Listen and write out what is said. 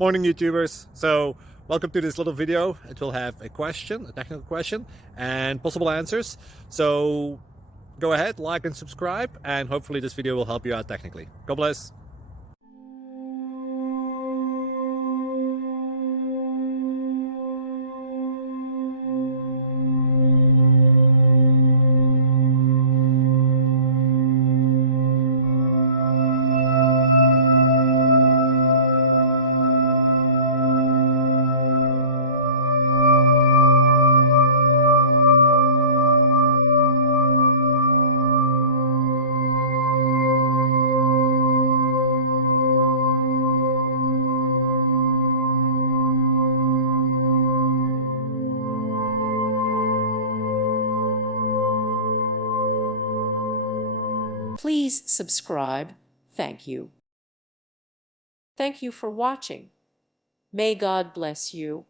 Morning, YouTubers. So welcome to this little video. It will have a question, a technical question, and possible answers. So go ahead, like and subscribe, and hopefully this video will help you out technically. God bless. Please subscribe. Thank you. Thank you for watching. May God bless you.